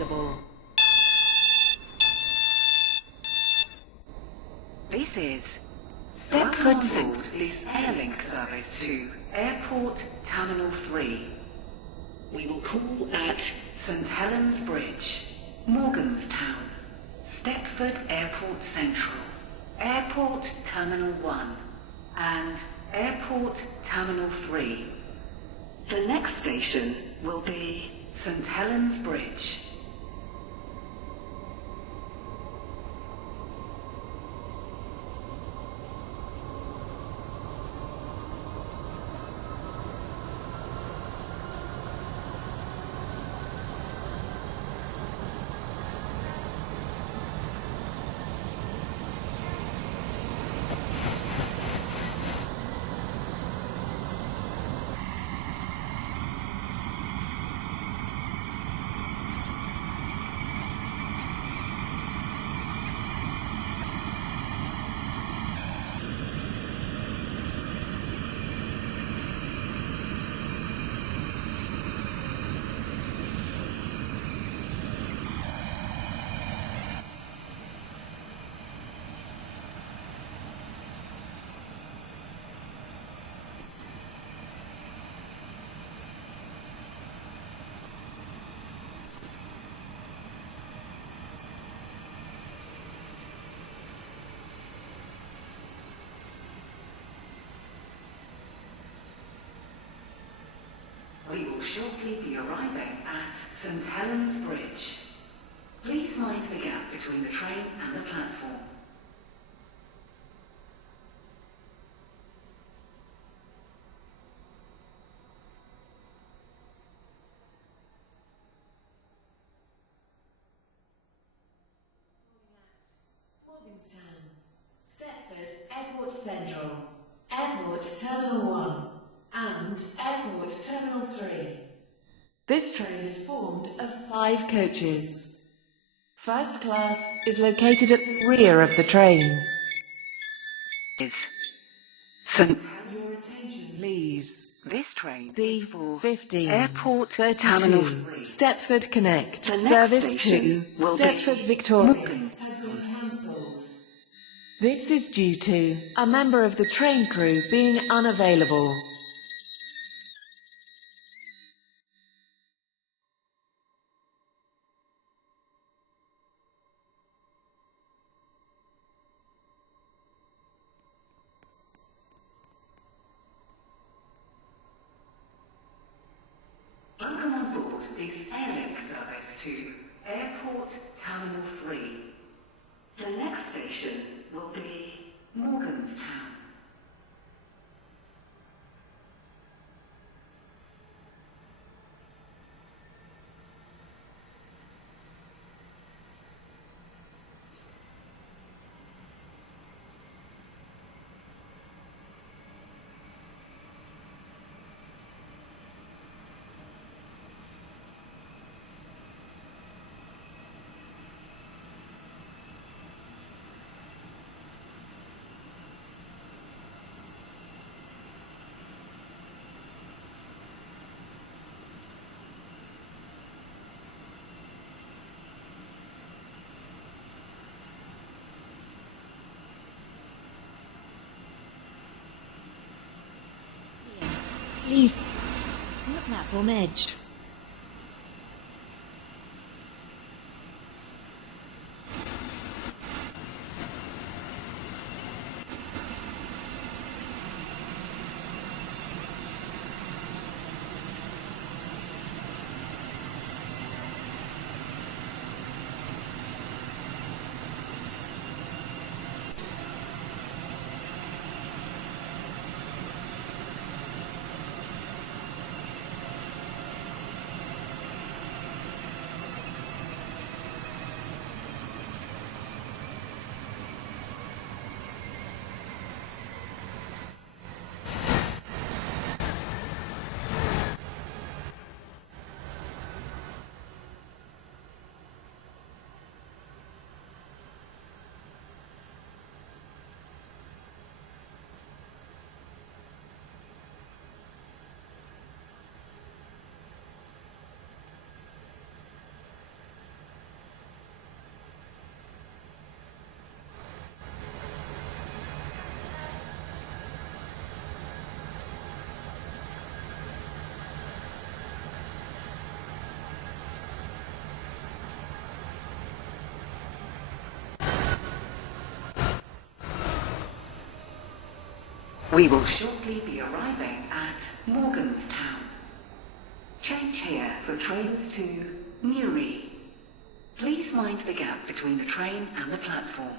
unavailable. This is Stepford Central, this airlink service to Airport Terminal 3. We will call at St Helens Bridge, Morganstown, Stepford Airport Central, Airport Terminal 1 and Airport Terminal 3. The next station will be St Helens Bridge. We will shortly be arriving at St Helens Bridge. Please mind the gap between the train and the platform. Morganstown, Stepford Airport Central, Airport Terminal 1 and Airport Terminal 3. This train is formed of 5 coaches. First class is located at the rear of the train. Your attention please. This train The is for 15 Airport 32 Terminal 3. Stepford Connect The next service to station will be Stepford Victoria Morgan. has been cancelled. This is due to a member of the train crew being unavailable. Welcome on board this airlink service to Airport Terminal 3. The next station will be Morganstown. Please, from the platform edge. We will shortly be arriving at Morganstown. Change here for trains to Newry. Please mind the gap between the train and the platform.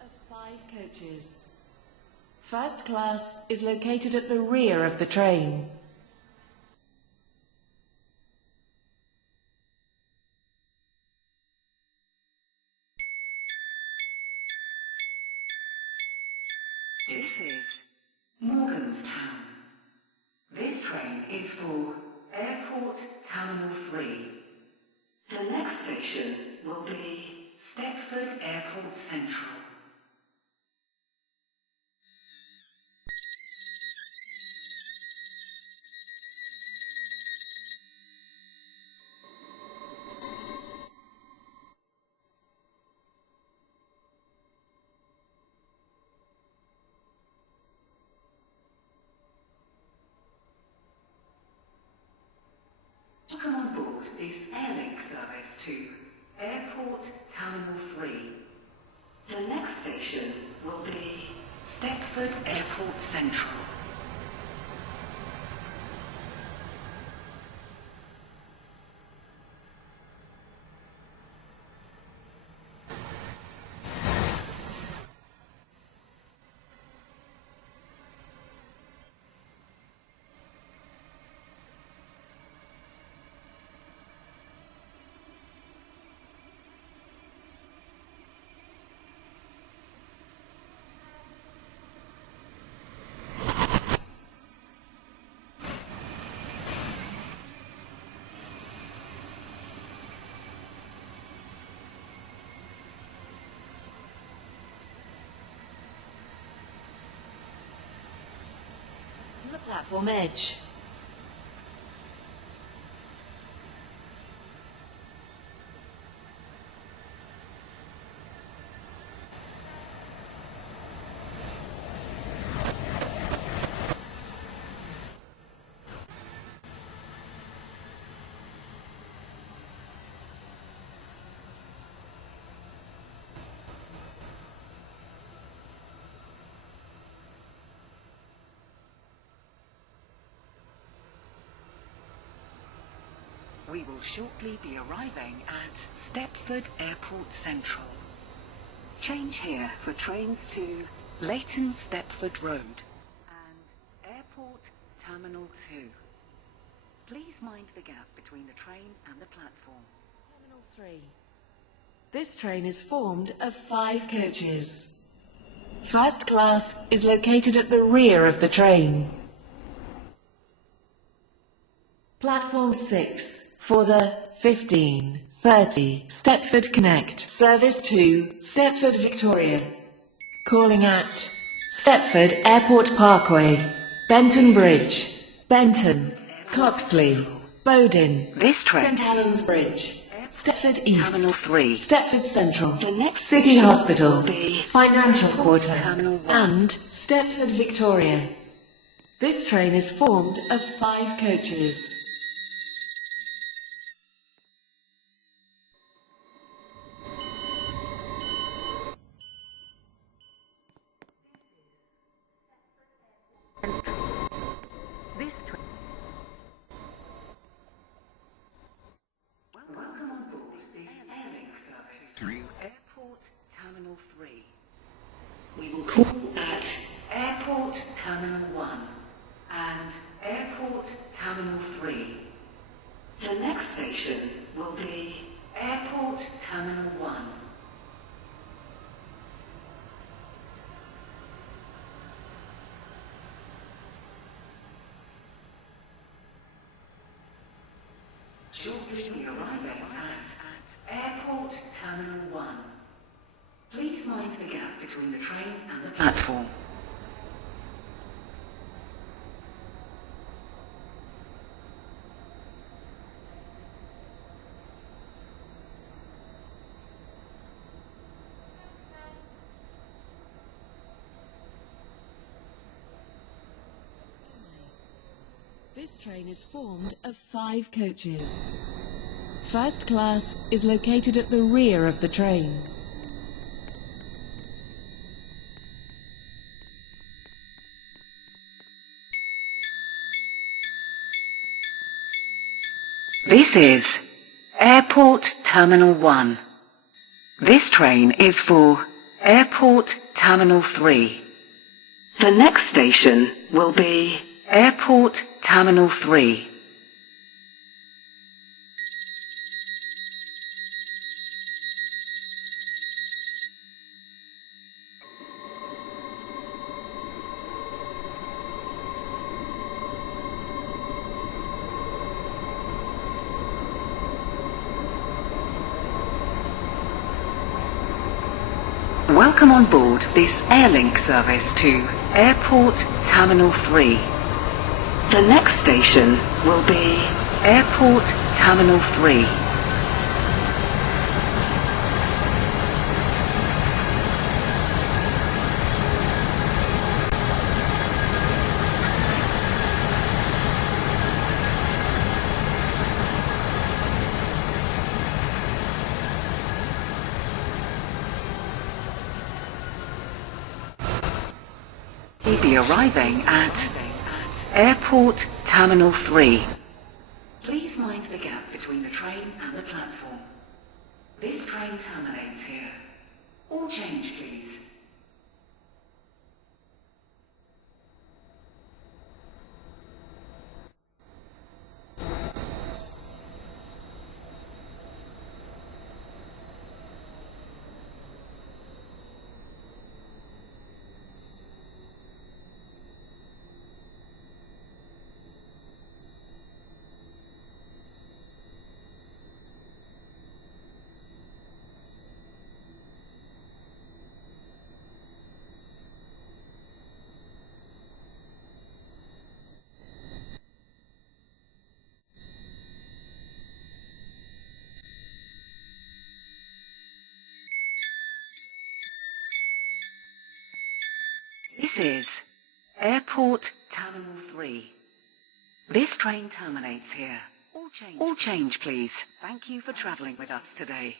Of 5 coaches. First class is located at the rear of the train. This is Morganstown. This train is for Airport Terminal 3. The next station will be Stepford Airport Central. Welcome on board this airlink service to Airport Terminal 3. The next station will be Stepford Airport Central. From the platform edge. We will shortly be arriving at Stepford Airport Central. Change here for trains to Leighton Stepford Road and Airport Terminal 2. Please mind the gap between the train and the platform. Terminal 3. This train is formed of 5 coaches. First class is located at the rear of the train. Platform 6 for the 15:30 Stepford Connect service to Stepford Victoria. Calling at Stepford Airport Parkway, Benton Bridge, Benton, Coxley, Bowden, St Helens Bridge, Stepford East, Terminal 3. Stepford Central, The next City Hospital, will be Financial Quarter, Terminal 1. and Stepford Victoria. This train is formed of 5 coaches. This train. Welcome on board this airlink service through Terminal 3. The next station will be Airport Terminal 1. Shortly we arrive at Airport Terminal 1. Please mind the gap between the train and the platform. This train is formed of 5 coaches. First class is located at the rear of the train. This is Airport Terminal 1. This train is for Airport Terminal 3. The next station will be Airport Terminal 3. Welcome on board this airlink service to Airport Terminal 3. The next station will be Airport Terminal 3. We'll be arriving at Airport Terminal 3. Please mind the gap between the train and the platform. This train terminates here. All change, please. This is Airport Terminal 3. This train terminates here. All change, please. Thank you for travelling with us today.